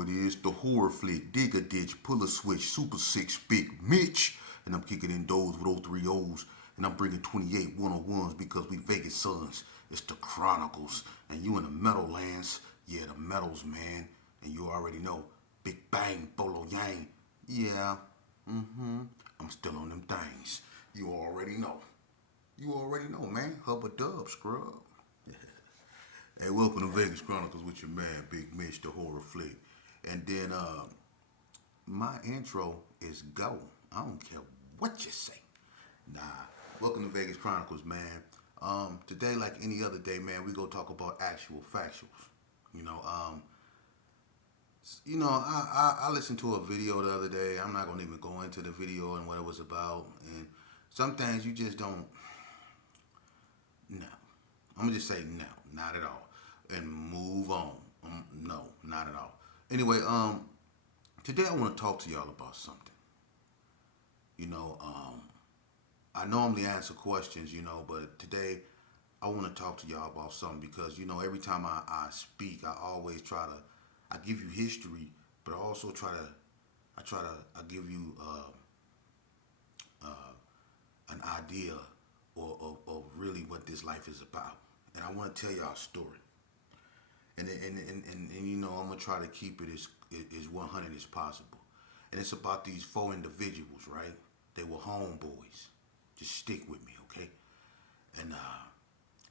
who it is, the horror flick, dig a ditch, pull a switch, super six, big Mitch. And I'm kicking in those with those three O's. And I'm bringing 28 101s because we Vegas sons. It's the Chronicles. And you in the Meadowlands. Yeah, the Meadows, man. And you already know. Big Bang, Bolo Yang. Yeah, I'm still on them things. You already know. You already know, man. Hubba dub, scrub. Hey, welcome to Vegas Chronicles with your man, Big Mitch, the horror flick. And then my intro is go. I don't care what you say. Nah, welcome to Vegas Chronicles, man. Today, like any other day, man, we go talk about actual factuals. You know, I listened to a video the other day. I'm not gonna even go into the video and what it was about. And some things you just don't. No, I'm gonna just say no, not at all, and move on. No, not at all. Anyway, today I want to talk to y'all about something. You know, I normally answer questions, but today I want to talk to y'all about something because every time I speak, I always I give you history, but I also I give you an idea of really what this life is about, and I want to tell y'all a story. And I'm gonna try to keep it as 100 as possible. And it's about these four individuals, right? They were homeboys. Just stick with me, okay? And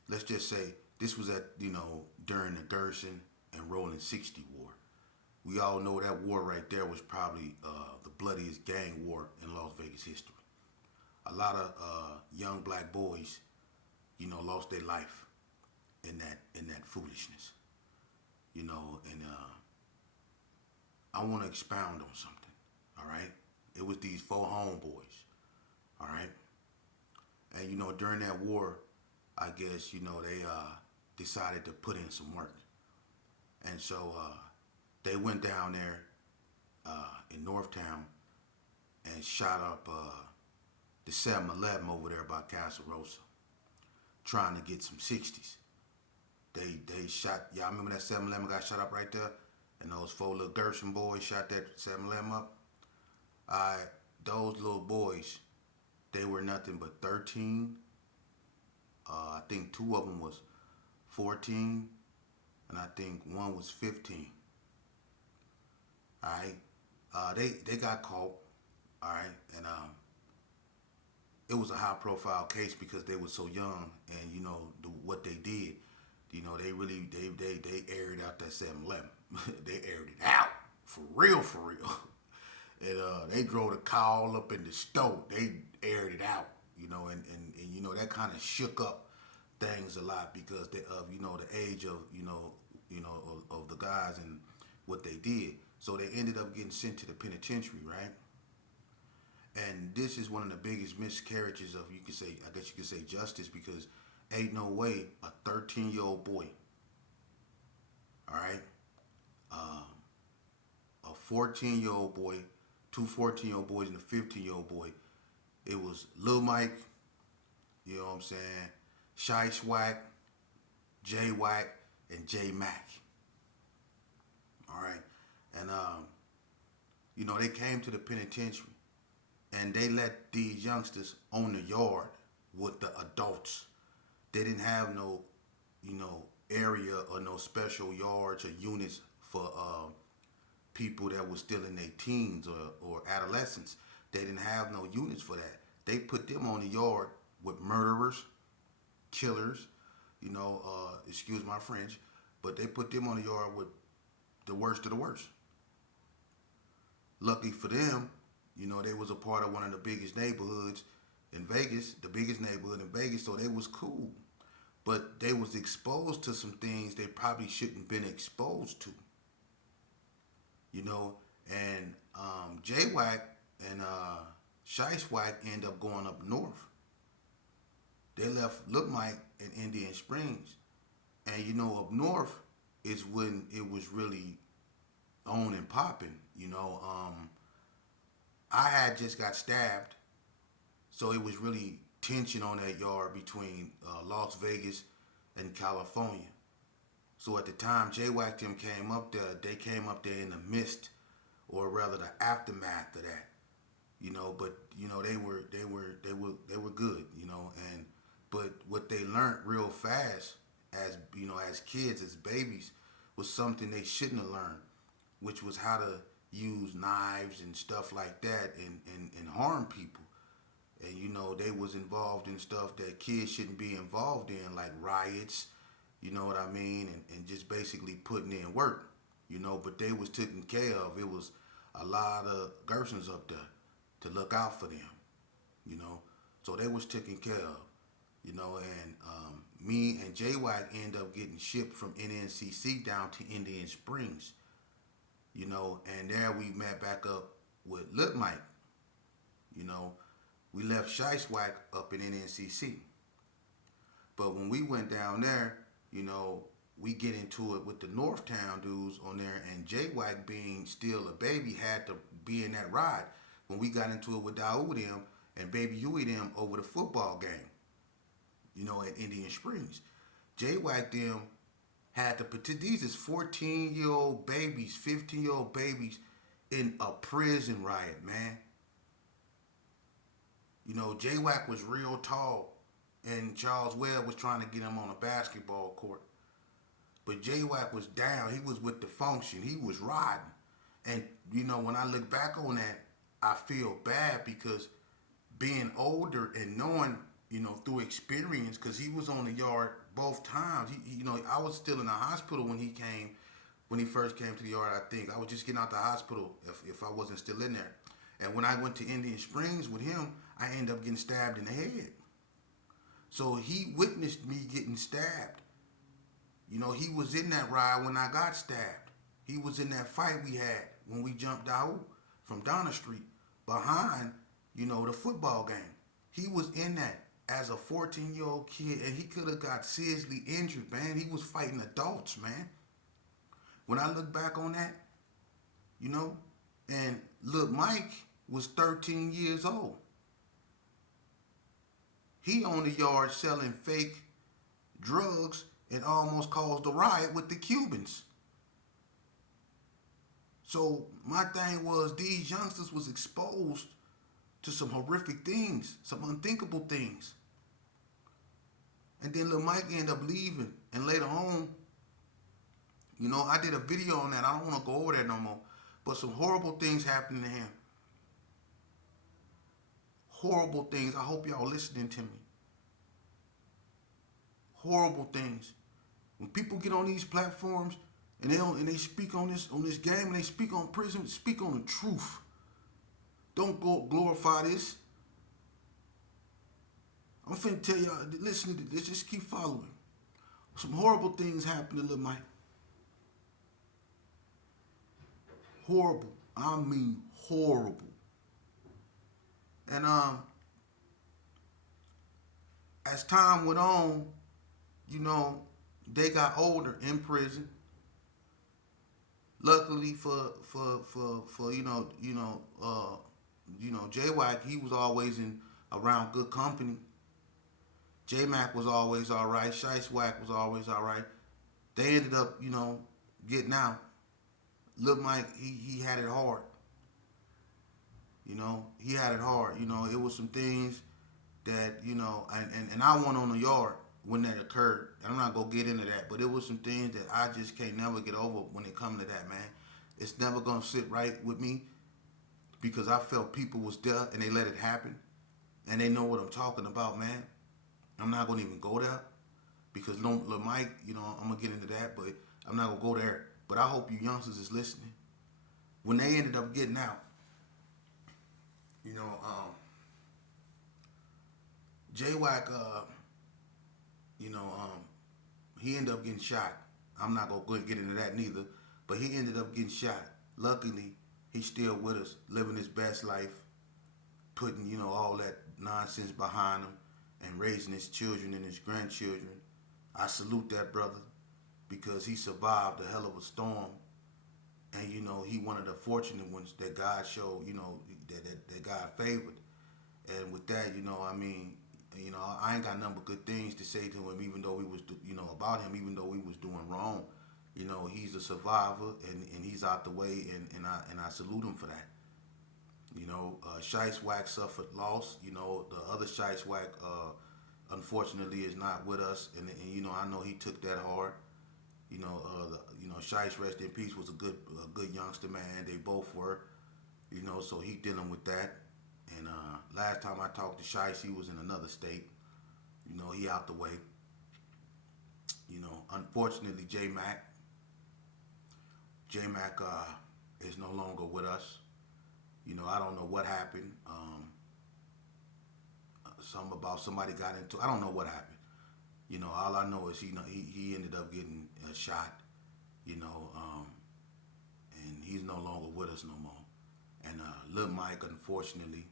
let's just say this was during the Gerson and Rolling 60 War. We all know that war right there was probably the bloodiest gang war in Las Vegas history. A lot of young black boys, lost their life in that foolishness. And I want to expound on something. All right, it was these four homeboys. All right, and during that war, I guess they decided to put in some work, and so they went down there in Northtown and shot up the 7-Eleven over there by Casa Rosa, trying to get some 60s. They shot, y'all remember that 7-Eleven got shot up right there? And those four little Gerson boys shot that 7-Eleven up? Those little boys, they were nothing but 13. I think two of them was 14, and I think one was 15. All right, they got caught. All right, and it was a high profile case because they were so young, and what they did. They really they aired out that 7-Eleven. They aired it out for real. And they drove the car all up in the stove. They aired it out, and that kind of shook up things a lot because of the age of of the guys and what they did. So they ended up getting sent to the penitentiary, right? And this is one of the biggest miscarriages of I guess you could say justice because ain't no way a 13-year-old boy, all right, a 14-year-old boy, two 14-year-old boys and a 15-year-old boy. It was Lil Mike, you know what I'm saying, Shy Swack, J Wack, and J Mac. All right, and they came to the penitentiary, and they let these youngsters on the yard with the adults. They didn't have no, area or no special yards or units for people that were still in their teens or adolescents. They didn't have no units for that. They put them on the yard with murderers, killers, excuse my French, but they put them on the yard with the worst of the worst. Lucky for them, they was a part of one of the biggest neighborhoods in Vegas, the biggest neighborhood in Vegas, so they was cool. But they was exposed to some things they probably shouldn't been exposed to. And J-Wack and Shy Swack end up going up north. They left Lil Mike in Indian Springs. And up north is when it was really on and popping. I had just got stabbed, so it was really tension on that yard between Las Vegas and California. So at the time J Wack them came up there, they came up there in the midst, or rather the aftermath of that. But they were good. And but what they learned real fast as kids, as babies, was something they shouldn't have learned, which was how to use knives and stuff like that and harm people. And they was involved in stuff that kids shouldn't be involved in, like riots, you know what I mean, and just basically putting in work, but they was taken care of. It was a lot of Gersons up there to look out for them, you know. So they was taken care of, and me and J-Wack end up getting shipped from NNCC down to Indian Springs, and there we met back up with Lil Mike, you know. We left Shiesty up in NNCC. But when we went down there, we get into it with the Northtown dudes on there, and J-Wack, being still a baby, had to be in that ride. When we got into it with Daoud them and Baby Huey them over the football game, at Indian Springs. J-Wack them had to put these is 14-year-old babies, 15-year-old babies in a prison riot, man. J-Wack was real tall, and Charles Webb was trying to get him on a basketball court. But J-Wack was down. He was with the function. He was riding. And, when I look back on that, I feel bad because being older and knowing, through experience, because he was on the yard both times. I was still in the hospital when he first came to the yard, I think. I was just getting out the hospital if I wasn't still in there. And when I went to Indian Springs with him, I ended up getting stabbed in the head. So he witnessed me getting stabbed. He was in that ride when I got stabbed. He was in that fight we had when we jumped out from Donna Street behind, the football game. He was in that as a 14-year-old kid, and he could have got seriously injured, man. He was fighting adults, man. When I look back on that, and look, Mike was 13 years old. He on the yard selling fake drugs and almost caused a riot with the Cubans. So my thing was, these youngsters was exposed to some horrific things, some unthinkable things. And then Lil Mike ended up leaving. And later on, I did a video on that. I don't want to go over that no more. But some horrible things happened to him. Horrible things. I hope y'all listening to me. Horrible things. When people get on these platforms and they speak on this game, and they speak on prison, speak on the truth. Don't go glorify this. I'm finna tell y'all, listen to this, just keep following. Some horrible things happen to Lil Mike. Horrible. I mean horrible. And as time went on, they got older in prison. Luckily for J-Wack, he was always around good company. J-Mac was always all right. Shiesty was always all right. They ended up, getting out. Lil Mike, he had it hard. He had it hard. It was some things that, and I went on the yard when that occurred. I'm not going to get into that, but it was some things that I just can't never get over when it comes to that, man. It's never going to sit right with me because I felt people was there and they let it happen. And they know what I'm talking about, man. I'm not going to even go there because Lil Mike, I'm going to get into that, but I'm not going to go there. But I hope you youngsters is listening. When they ended up getting out, J-Wack, he ended up getting shot. I'm not going to get into that neither, but he ended up getting shot. Luckily, he's still with us, living his best life, putting, all that nonsense behind him and raising his children and his grandchildren. I salute that brother because he survived a hell of a storm. And, he one of the fortunate ones that God showed, that God favored. And with that, You know, I ain't got nothing but good things to say to him, even though we was, about him, even though we was doing wrong. You know, he's a survivor, and he's out the way, and I salute him for that. You know, Shiesty suffered loss. You know, the other Shiesty, unfortunately, is not with us, and I know he took that hard. Shiesty, rest in peace, was a good youngster, man. They both were. So he dealing with that. And last time I talked to Shiesty, he was in another state. He out the way. Unfortunately, J Mac is no longer with us. I don't know what happened. Something about somebody got into. I don't know what happened. All I know is he ended up getting shot. And he's no longer with us no more. And Lil Mike, unfortunately,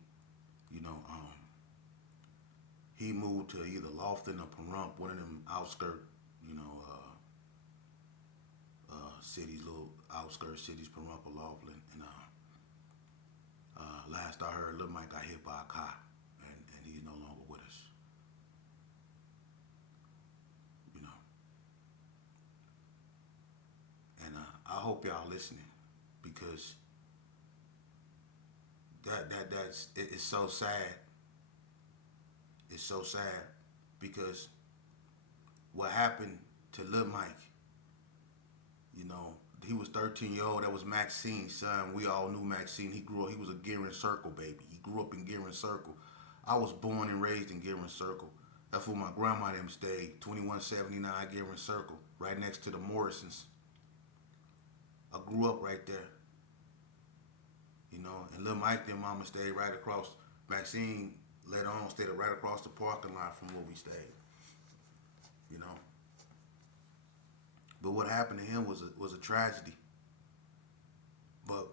you know, um, he moved to either Lofton or Pahrump, one of them outskirt, cities, little outskirt cities, Pahrump or Laughlin. And last I heard, Lil Mike got hit by a car, and he's no longer with us. You know, and I hope y'all listening, because it's so sad. It's so sad because what happened to Lil Mike, he was 13-year old. That was Maxine's son. We all knew Maxine. He was a Gearing Circle baby. He grew up in Gearing Circle. I was born and raised in Gearing Circle. That's where my grandma and them stayed, 2179 Gearing Circle, right next to the Morrisons. I grew up right there. And Lil Mike, their mama stayed right across. Maxine later on stayed right across the parking lot from where we stayed. But what happened to him was a tragedy. But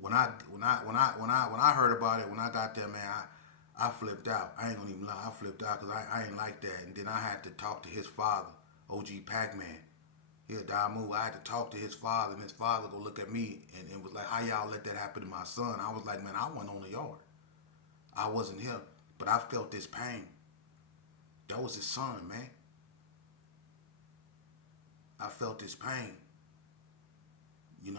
when I heard about it, when I got there, man, I flipped out. I ain't gonna even lie, I flipped out because I ain't like that. And then I had to talk to his father, OG Pac-Man. He'll die move. I had to talk to his father, and his father go look at me and was like, "How y'all let that happen to my son?" I was like, "Man, I wasn't on the yard. I wasn't here, but I felt this pain. That was his son, man. I felt this pain, and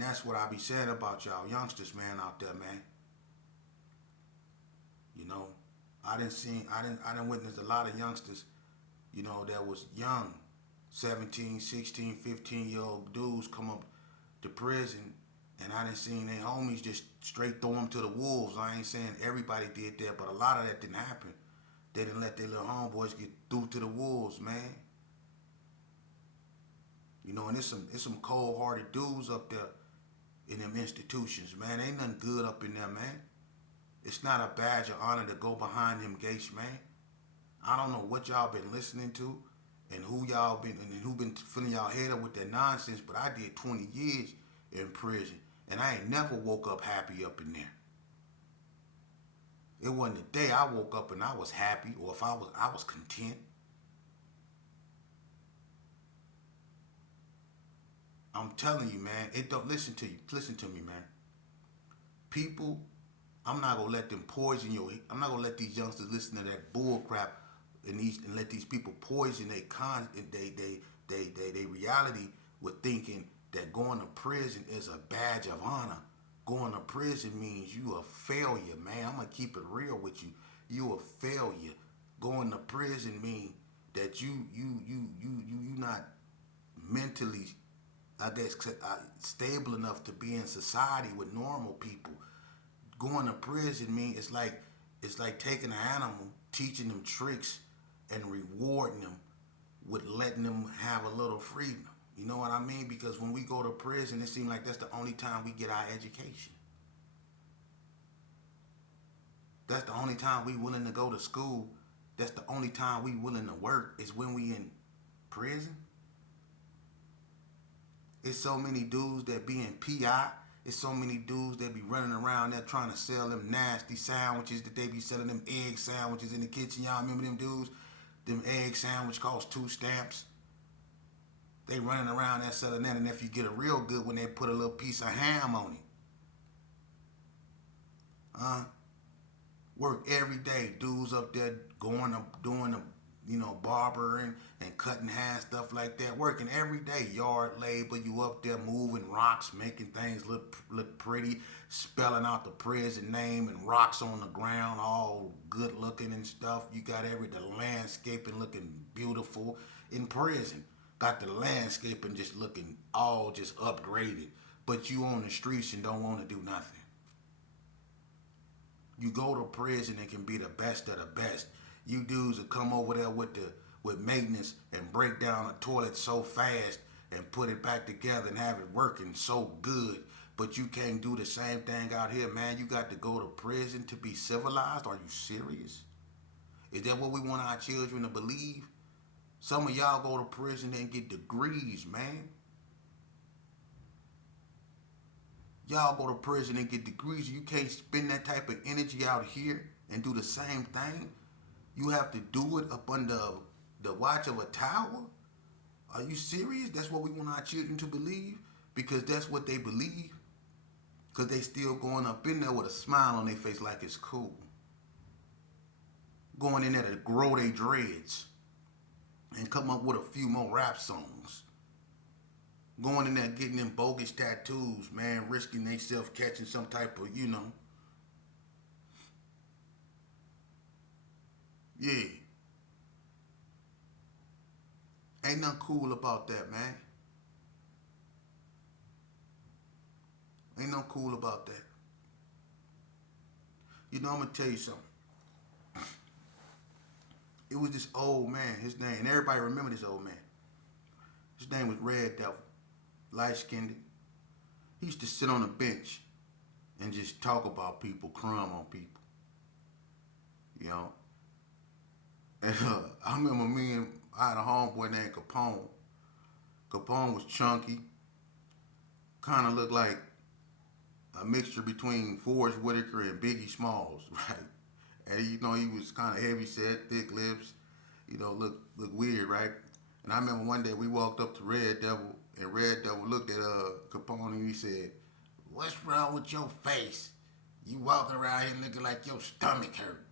that's what I be saying about y'all youngsters, man, out there, man. I didn't witness a lot of youngsters, that was young, 17, 16, 15-year-old dudes come up to prison, and I didn't see their homies just straight throw them to the wolves. I ain't saying everybody did that, but a lot of that didn't happen. They didn't let their little homeboys get through to the wolves, man. And it's some cold-hearted dudes up there in them institutions, man. Ain't nothing good up in there, man. It's not a badge of honor to go behind them gates, man. I don't know what y'all been listening to and who been filling y'all head up with that nonsense, but I did 20 years in prison, and I ain't never woke up happy up in there. It wasn't a day I woke up and I was happy, or if I was content. I'm telling you, man, it don't listen to you. Listen to me, man. People, I'm not gonna let them poison your. I'm not gonna let these youngsters listen to that bull crap and let these people poison they reality with thinking that going to prison is a badge of honor. Going to prison means you a failure, man. I'm gonna keep it real with you. You a failure. Going to prison means that you not mentally, I guess, stable enough to be in society with normal people. Going to prison means it's like taking an animal, teaching them tricks, and rewarding them with letting them have a little freedom. You know what I mean? Because when we go to prison, it seems like that's the only time we get our education. That's the only time we willing to go to school. That's the only time we willing to work is when we in prison. It's so many dudes that be in PI. It's so many dudes that be running around there trying to sell them nasty sandwiches that they be selling, them egg sandwiches in the kitchen. Y'all remember them dudes? Them egg sandwich cost 2 stamps. They running around there selling that, and if you get a real good one, they put a little piece of ham on it. Uh, Work every day. Dudes up there going up doing the barbering and cutting hair, stuff like that. Working every day, yard labor. You up there moving rocks, making things look pretty, spelling out the prison name and rocks on the ground, all good looking and stuff. You got the landscaping looking beautiful in prison. Got the landscaping just looking all just upgraded. But you on the streets and don't want to do nothing. You go to prison and can be the best of the best. You dudes will come over there with maintenance and break down a toilet so fast and put it back together and have it working so good. But you can't do the same thing out here, man. You got to go to prison to be civilized. Are you serious? Is that what we want our children to believe? Some of y'all go to prison and get degrees, man. Y'all go to prison and get degrees. You can't spend that type of energy out here and do the same thing. You have to do it up under the watch of a tower. Are you serious? That's what we want our children to believe? Because that's what they believe. Because they still going up in there with a smile on their face like it's cool. Going in there to grow their dreads and come up with a few more rap songs. Going in there getting them bogus tattoos, man, risking themselves catching some type of, yeah. Ain't nothing cool about that, man. Ain't nothing cool about that. I'm going to tell you something. It was this old man, his name, and everybody remember this old man. His name was Red Devil, light-skinned. He used to sit on a bench and just talk about people, crumb on people. And I remember I had a homeboy named Capone. Capone was chunky, kind of looked like a mixture between Forrest Whitaker and Biggie Smalls, right? And he was kind of heavy set, thick lips, look weird, right? And I remember one day we walked up to Red Devil, and Red Devil looked at Capone and he said, "What's wrong with your face? You walking around here looking like your stomach hurt."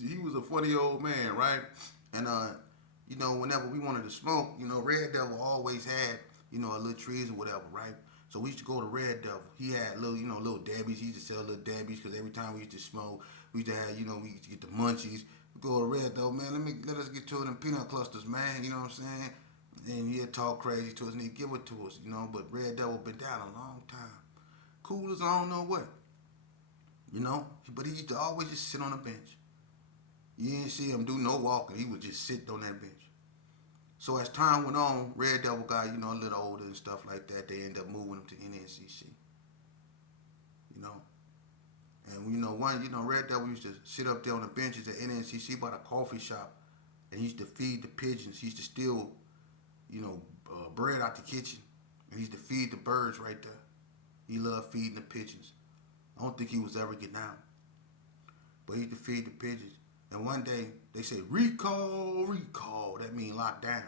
He was a funny old man, right? And whenever we wanted to smoke, Red Devil always had, a little trees or whatever, right? So we used to go to Red Devil. He had little Debbie's. He used to sell little Debbie's because every time we used to smoke, we used to have, we used to get the munchies. We go to Red Devil, man. Let us get two of them peanut clusters, man. You know what I'm saying? And he'd talk crazy to us and he'd give it to us, But Red Devil been down a long time. Cool as I don't know what, But he used to always just sit on the bench. You didn't see him do no walking. He would just sit on that bench. So as time went on, Red Devil got, a little older and stuff like that. They ended up moving him to NNCC. And Red Devil used to sit up there on the benches at NNCC by the coffee shop, and he used to feed the pigeons. He used to steal, bread out the kitchen, and he used to feed the birds right there. He loved feeding the pigeons. I don't think he was ever getting out, but he used to feed the pigeons. And one day they say, "Recall, recall." That means lock down.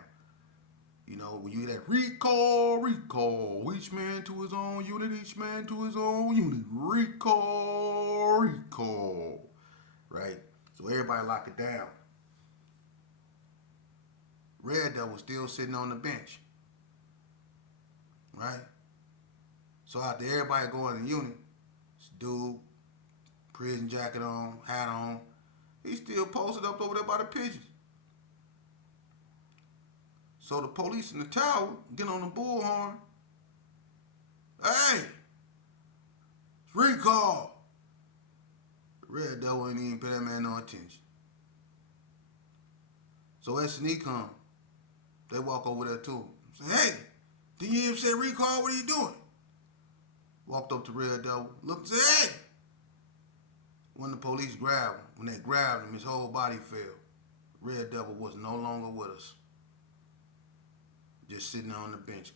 When you hear that, "Recall, recall." Each man to his own unit. Each man to his own unit. Recall, recall. Right? So everybody lock it down. Red Devil was still sitting on the bench. Right? So after everybody go in the unit, this dude, prison jacket on, hat on, he still posted up over there by the pigeons. So the police in the tower get on the bullhorn. "Hey, it's recall." Red Devil ain't even pay that man no attention. So S&E come. They walk over there too. Say, "Hey, did you hear him say recall? What are you doing?" Walked up to Red Devil, looked and said, "Hey." When the police grabbed him, when they grabbed him, his whole body fell. Red Devil was no longer with us. Just sitting on the bench.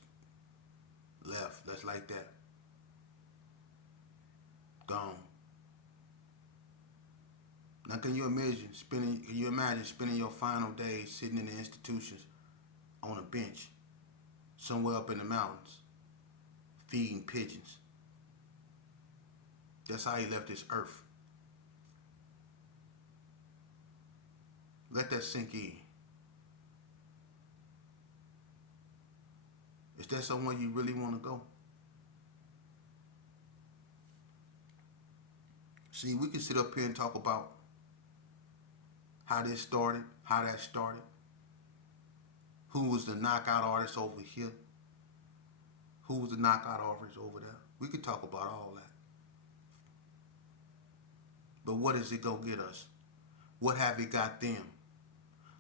Left. That's like that. Gone. Now can you imagine spending your final days sitting in the institutions on a bench somewhere up in the mountains feeding pigeons. That's how he left this earth. Let that sink in. Is that somewhere you really want to go? See, we can sit up here and talk about how this started, how that started, who was the knockout artist over here, who was the knockout artist over there. We could talk about all that. But what is it going to get us? What have it got them?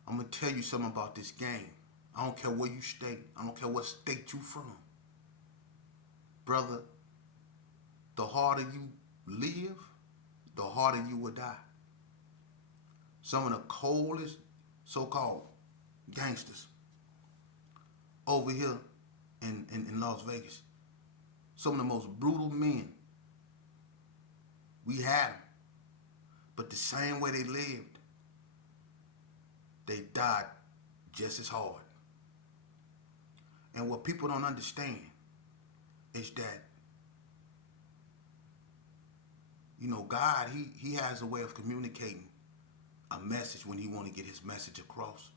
I'm going to tell you something about this game. I don't care where you stay. I don't care what state you from. Brother, the harder you live, the harder you will die. Some of the coldest so-called gangsters over here in Las Vegas. Some of the most brutal men. We had them. But the same way they lived, they died just as hard. And what people don't understand is that, God, he has a way of communicating a message when he want to get his message across.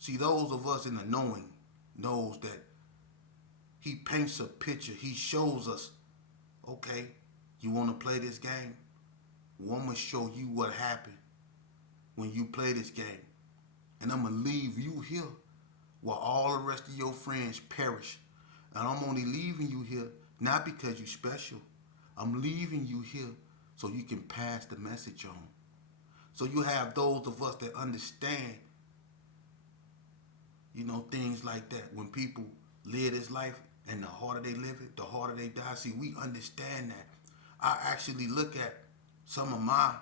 See, those of us in the knowing knows that he paints a picture. He shows us, okay, you want to play this game? Well, I'm going to show you what happened when you play this game. And I'm going to leave you here while all the rest of your friends perish. And I'm only leaving you here not because you're special. I'm leaving you here so you can pass the message on. So you have those of us that understand, things like that. When people live this life and the harder they live it, the harder they die. See, we understand that. I actually look at some of my,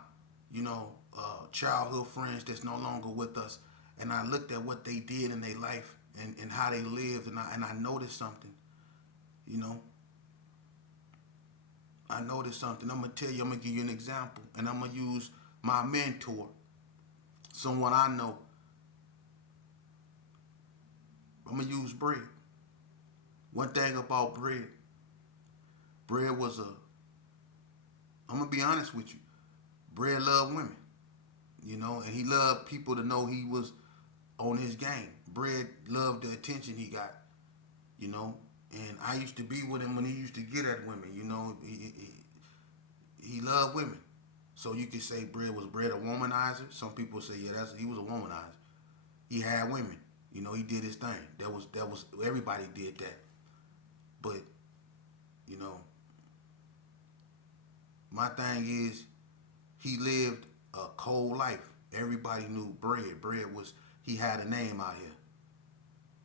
childhood friends that's no longer with us, and I looked at what they did in their life and how they lived, and I noticed something, I noticed something. I'm going to tell you, I'm going to give you an example, and I'm going to use my mentor, someone I know. I'm going to use Bread. One thing about Bread was I'm going to be honest with you, Bread loved women, and he loved people to know he was on his game. Bread loved the attention he got, and I used to be with him when he used to get at women, he loved women. So you could say Bread a womanizer. Some people say, yeah, he was a womanizer. He had women, he did his thing. That was everybody did that. But, my thing is, he lived a cold life. Everybody knew Bread. Bread he had a name out here.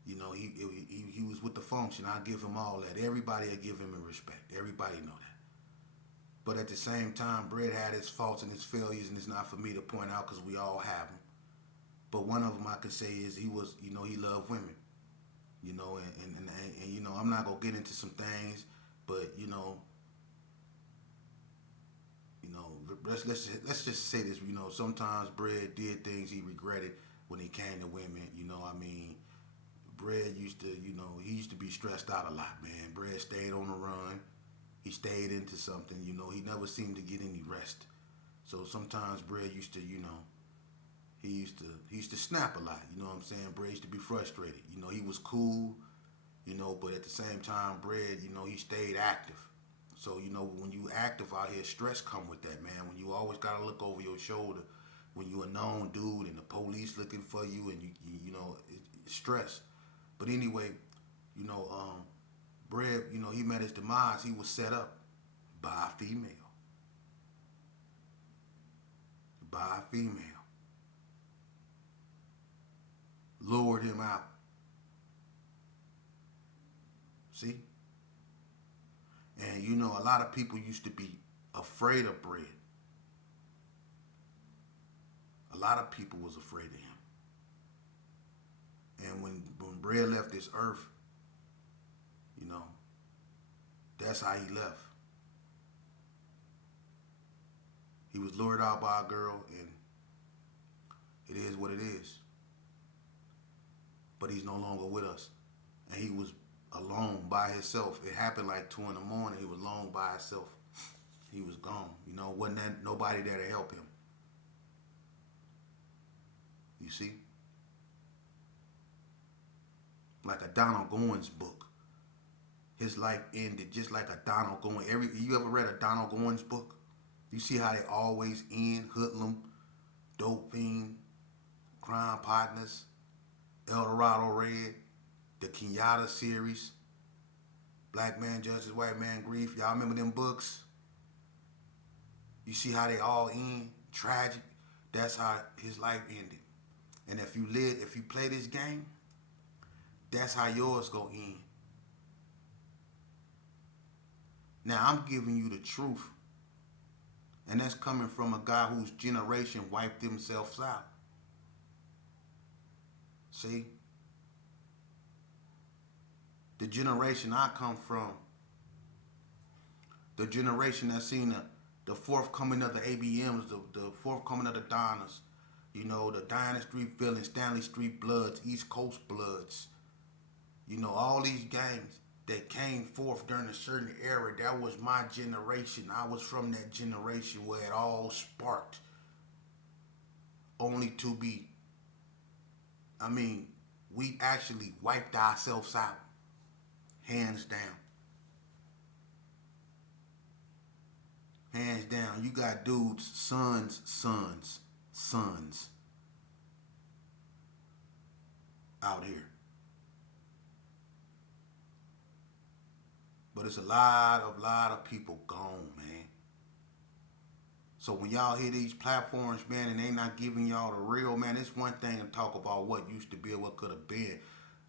He was with the function. I give him all that. Everybody will give him a respect. Everybody know that. But at the same time, Bread had his faults and his failures, and it's not for me to point out because we all have them. But one of them I could say is he was, he loved women. And I'm not gonna get into some things, but let's just say this. Sometimes Bread did things he regretted when it came to women. Bread used to, he used to be stressed out a lot, man. Bread stayed on the run. He stayed into something. He never seemed to get any rest. So sometimes Bread used to, he used to snap a lot. You know what I'm saying? Bread used to be frustrated. He was cool. But at the same time, Bread, he stayed active. So, when you active out here, stress come with that, man. When you always got to look over your shoulder, when you a known dude and the police looking for you and it's stress. But anyway, Bread, he met his demise. He was set up by a female. Lured him out. See? And a lot of people used to be afraid of Bread. A lot of people was afraid of him. And when Bread left this earth, that's how he left. He was lured out by a girl, and it is what it is. but he's no longer with us. And he was alone by himself. It happened like 2 in the morning. He was alone by himself. He was gone. You know, wasn't that nobody there to help him. You see? Like a Donald Goines book. His life ended just like a Donald Goines. You ever read a Donald Goines book? You see how they always end? Hoodlum, dope fiend, crime partners, El Dorado Red, the Kenyatta series, Black Man Justice, White Man Grief. Y'all remember them books? You see how they all end? Tragic. That's how his life ended. And if you play this game, that's how yours go end. Now I'm giving you the truth. And that's coming from a guy whose generation wiped themselves out. See? The generation I come from, the generation that's seen the forthcoming of the ABMs, the forthcoming of the Donnas, you know, the Diana Street Villains, Stanley Street Bloods, East Coast Bloods, you know, all these gangs that came forth during a certain era. That was my generation. I was from that generation where it all sparked, only to be, we actually wiped ourselves out, hands down. Hands down. You got dudes, sons out here. But it's a lot of people gone, man. So when y'all hear these platforms, man, and they not giving y'all the real, man, it's one thing to talk about what used to be or what could have been.